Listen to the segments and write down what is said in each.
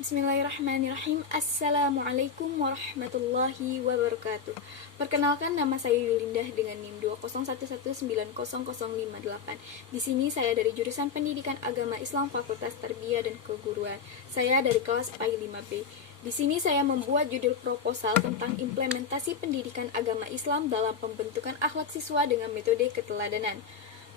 Bismillahirrahmanirrahim. Assalamualaikum warahmatullahi wabarakatuh. Perkenalkan, nama saya Yulindah dengan NIM 201190058. Di sini saya dari jurusan Pendidikan Agama Islam Fakultas Tarbiyah dan Keguruan. Saya dari kelas PAI 5B. Di sini saya membuat judul proposal tentang implementasi pendidikan agama Islam dalam pembentukan akhlak siswa dengan metode keteladanan.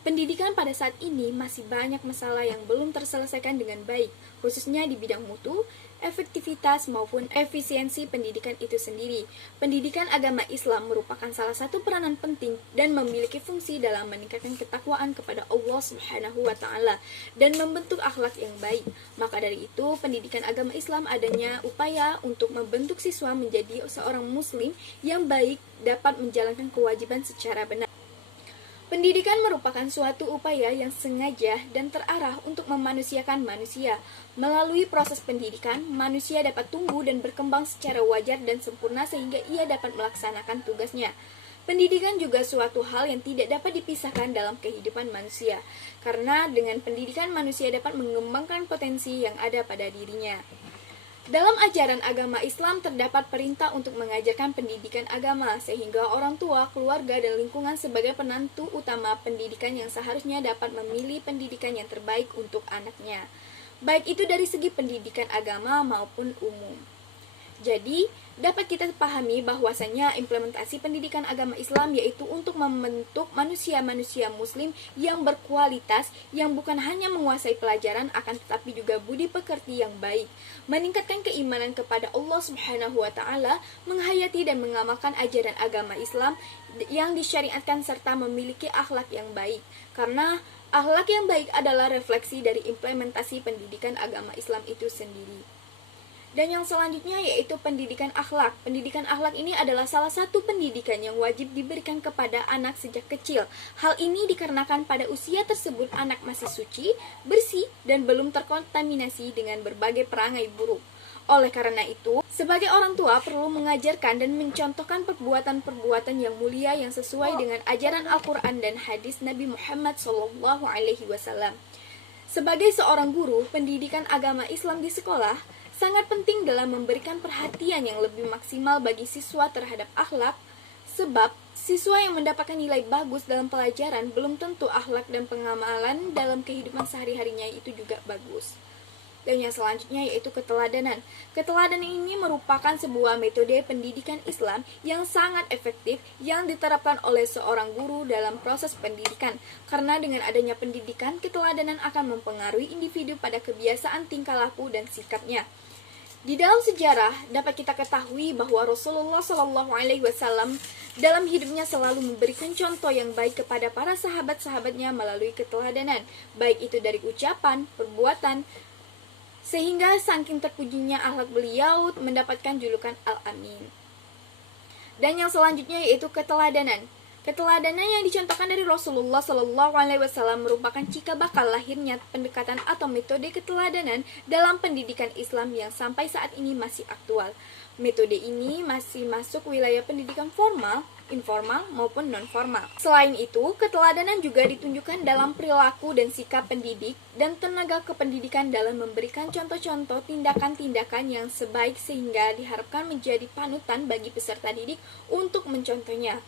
Pendidikan pada saat ini masih banyak masalah yang belum terselesaikan dengan baik, khususnya di bidang mutu, efektivitas maupun efisiensi pendidikan itu sendiri. Pendidikan agama Islam merupakan salah satu peranan penting dan memiliki fungsi dalam meningkatkan ketakwaan kepada Allah Subhanahu wa taala dan membentuk akhlak yang baik. Maka dari itu, pendidikan agama Islam adanya upaya untuk membentuk siswa menjadi seorang muslim yang baik, dapat menjalankan kewajiban secara benar. Pendidikan merupakan suatu upaya yang sengaja dan terarah untuk memanusiakan manusia. Melalui proses pendidikan, manusia dapat tumbuh dan berkembang secara wajar dan sempurna sehingga ia dapat melaksanakan tugasnya. Pendidikan juga suatu hal yang tidak dapat dipisahkan dalam kehidupan manusia, karena dengan pendidikan manusia dapat mengembangkan potensi yang ada pada dirinya. Dalam ajaran agama Islam terdapat perintah untuk mengajarkan pendidikan agama, sehingga orang tua, keluarga, dan lingkungan sebagai penentu utama pendidikan yang seharusnya dapat memilih pendidikan yang terbaik untuk anaknya, baik itu dari segi pendidikan agama maupun umum. Jadi, dapat kita pahami bahwasanya implementasi pendidikan agama Islam yaitu untuk membentuk manusia-manusia muslim yang berkualitas, yang bukan hanya menguasai pelajaran akan tetapi juga budi pekerti yang baik, meningkatkan keimanan kepada Allah Subhanahu wa taala, menghayati dan mengamalkan ajaran agama Islam yang disyariatkan serta memiliki akhlak yang baik. Karena akhlak yang baik adalah refleksi dari implementasi pendidikan agama Islam itu sendiri. Dan yang selanjutnya yaitu pendidikan akhlak. Pendidikan akhlak ini adalah salah satu pendidikan yang wajib diberikan kepada anak sejak kecil. Hal ini dikarenakan pada usia tersebut anak masih suci, bersih, dan belum terkontaminasi dengan berbagai perangai buruk. Oleh karena itu, sebagai orang tua perlu mengajarkan dan mencontohkan perbuatan-perbuatan yang mulia yang sesuai dengan ajaran Al-Quran dan hadis Nabi Muhammad SAW. Sebagai seorang guru, pendidikan agama Islam di sekolah sangat penting dalam memberikan perhatian yang lebih maksimal bagi siswa terhadap akhlak, sebab siswa yang mendapatkan nilai bagus dalam pelajaran belum tentu akhlak dan pengamalan dalam kehidupan sehari-harinya itu juga bagus. Dan yang selanjutnya yaitu keteladanan. Keteladanan ini merupakan sebuah metode pendidikan Islam yang sangat efektif yang diterapkan oleh seorang guru dalam proses pendidikan. Karena dengan adanya pendidikan, keteladanan akan mempengaruhi individu pada kebiasaan tingkah laku dan sikapnya. Di dalam sejarah dapat kita ketahui bahwa Rasulullah SAW dalam hidupnya selalu memberikan contoh yang baik kepada para sahabat-sahabatnya melalui keteladanan, baik itu dari ucapan, perbuatan, sehingga saking terpujinya akhlak beliau mendapatkan julukan Al-Amin. Dan yang selanjutnya yaitu keteladanan. Keteladanan yang dicontohkan dari Rasulullah SAW merupakan cikal bakal lahirnya pendekatan atau metode keteladanan dalam pendidikan Islam yang sampai saat ini masih aktual. Metode ini masih masuk wilayah pendidikan formal, informal, maupun non-formal. Selain itu, keteladanan juga ditunjukkan dalam perilaku dan sikap pendidik dan tenaga kependidikan dalam memberikan contoh-contoh tindakan-tindakan yang sebaik sehingga diharapkan menjadi panutan bagi peserta didik untuk mencontohnya.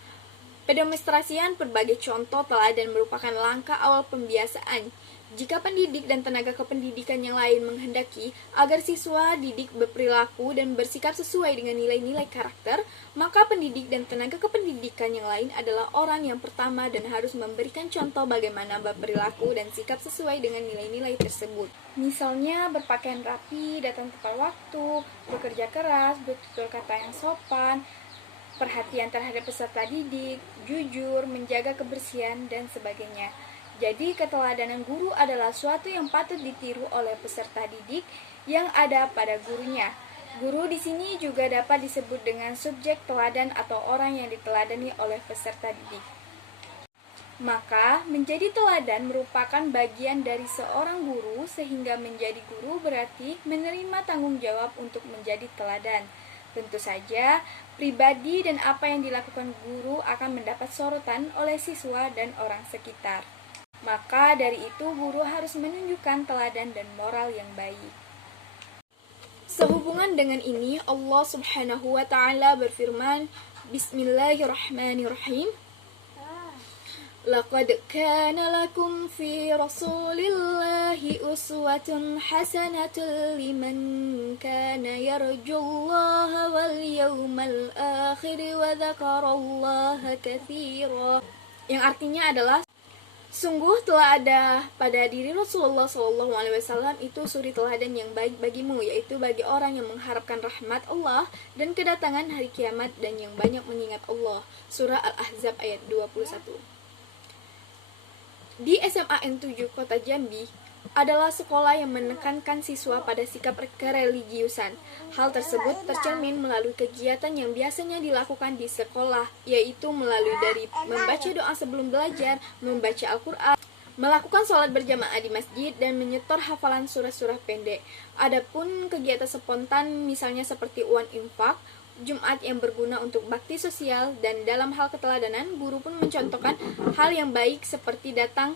Pendemonstrasian berbagai contoh teladan merupakan langkah awal pembiasaan. Jika pendidik dan tenaga kependidikan yang lain menghendaki agar siswa didik berperilaku dan bersikap sesuai dengan nilai-nilai karakter, maka pendidik dan tenaga kependidikan yang lain adalah orang yang pertama dan harus memberikan contoh bagaimana berperilaku dan sikap sesuai dengan nilai-nilai tersebut. Misalnya berpakaian rapi, datang tepat waktu, bekerja keras, bertutur kata yang sopan, perhatian terhadap peserta didik, jujur, menjaga kebersihan, dan sebagainya. Jadi, keteladanan guru adalah suatu yang patut ditiru oleh peserta didik yang ada pada gurunya. Guru di sini juga dapat disebut dengan subjek teladan atau orang yang diteladani oleh peserta didik. Maka, menjadi teladan merupakan bagian dari seorang guru, sehingga menjadi guru berarti menerima tanggung jawab untuk menjadi teladan. Tentu saja, pribadi dan apa yang dilakukan guru akan mendapat sorotan oleh siswa dan orang sekitar. Maka dari itu, guru harus menunjukkan teladan dan moral yang baik. Sehubungan dengan ini, Allah Subhanahu wa taala berfirman, Bismillahirrahmanirrahim. Laqad kana lakum fi Rasulillahi uswatun hasanatun liman kana yarjullaha wal yawmal akhir wa dzakarallaha katsira. Yang artinya adalah, sungguh telah ada pada diri Rasulullah SAW itu suri teladan yang baik bagimu, yaitu bagi orang yang mengharapkan rahmat Allah dan kedatangan hari kiamat dan yang banyak mengingat Allah. Surah Al-Ahzab ayat 21. Di SMA N7 Kota Jambi adalah sekolah yang menekankan siswa pada sikap kereligiusan. Hal tersebut tercermin melalui kegiatan yang biasanya dilakukan di sekolah, yaitu melalui dari membaca doa sebelum belajar, membaca Al-Quran, melakukan sholat berjamaah di masjid, dan menyetor hafalan surah-surah pendek. Adapun kegiatan spontan misalnya seperti uang infak, Jumat yang berguna untuk bakti sosial, dan dalam hal keteladanan, guru pun mencontohkan hal yang baik seperti datang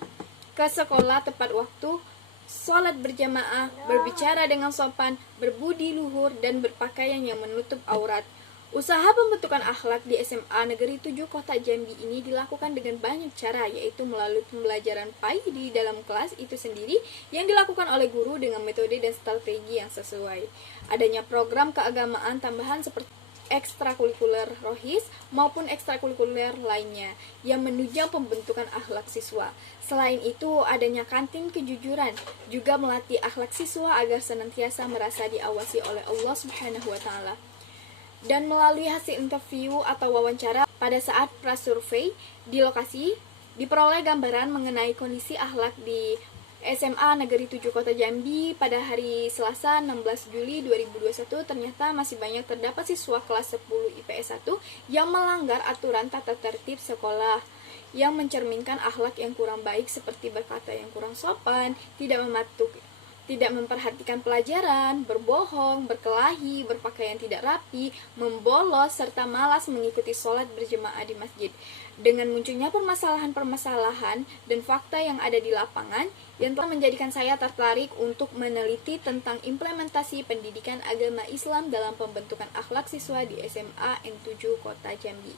ke sekolah tepat waktu, sholat berjamaah, berbicara dengan sopan, berbudi luhur, dan berpakaian yang menutup aurat. Usaha pembentukan akhlak di SMA Negeri 7 Kota Jambi ini dilakukan dengan banyak cara, yaitu melalui pembelajaran PAI di dalam kelas itu sendiri yang dilakukan oleh guru dengan metode dan strategi yang sesuai. Adanya program keagamaan tambahan seperti ekstrakurikuler rohis maupun ekstrakurikuler lainnya yang menunjang pembentukan akhlak siswa. Selain itu, adanya kantin kejujuran juga melatih akhlak siswa agar senantiasa merasa diawasi oleh Allah Subhanahu wa taala. Dan melalui hasil interview atau wawancara pada saat prasurvei di lokasi, diperoleh gambaran mengenai kondisi akhlak di SMA Negeri 7 Kota Jambi pada hari Selasa 16 Juli 2021. Ternyata masih banyak terdapat siswa kelas 10 IPS 1 yang melanggar aturan tata tertib sekolah, yang mencerminkan akhlak yang kurang baik seperti berkata yang kurang sopan, tidak memperhatikan pelajaran, berbohong, berkelahi, berpakaian tidak rapi, membolos, serta malas mengikuti sholat berjemaah di masjid. Dengan munculnya permasalahan-permasalahan dan fakta yang ada di lapangan, yang telah menjadikan saya tertarik untuk meneliti tentang implementasi pendidikan agama Islam dalam pembentukan akhlak siswa di SMA N7 Kota Jambi.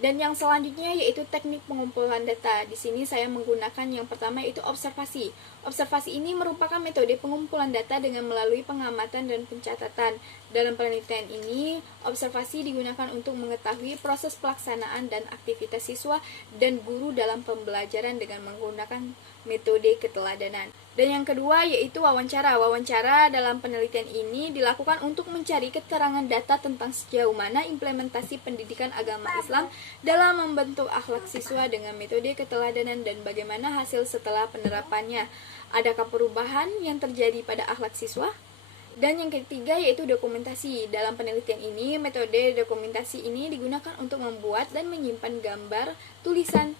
Dan yang selanjutnya yaitu teknik pengumpulan data. Di sini saya menggunakan yang pertama yaitu observasi. Observasi ini merupakan metode pengumpulan data dengan melalui pengamatan dan pencatatan. Dalam penelitian ini, observasi digunakan untuk mengetahui proses pelaksanaan dan aktivitas siswa dan guru dalam pembelajaran dengan menggunakan metode keteladanan. Dan yang kedua yaitu wawancara. Wawancara dalam penelitian ini dilakukan untuk mencari keterangan data tentang sejauh mana implementasi pendidikan agama Islam dalam membentuk akhlak siswa dengan metode keteladanan dan bagaimana hasil setelah penerapannya. Adakah perubahan yang terjadi pada akhlak siswa? Dan yang ketiga yaitu dokumentasi. Dalam penelitian ini, metode dokumentasi ini digunakan untuk membuat dan menyimpan gambar, tulisan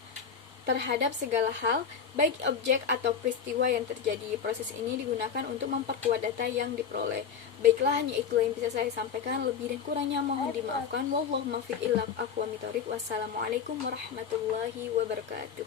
terhadap segala hal, baik objek atau peristiwa yang terjadi. Proses ini digunakan untuk memperkuat data yang diperoleh. Baiklah, hanya itu yang bisa saya sampaikan. Lebih dan kurangnya mohon dimaafkan. Wassalamualaikum warahmatullahi wabarakatuh.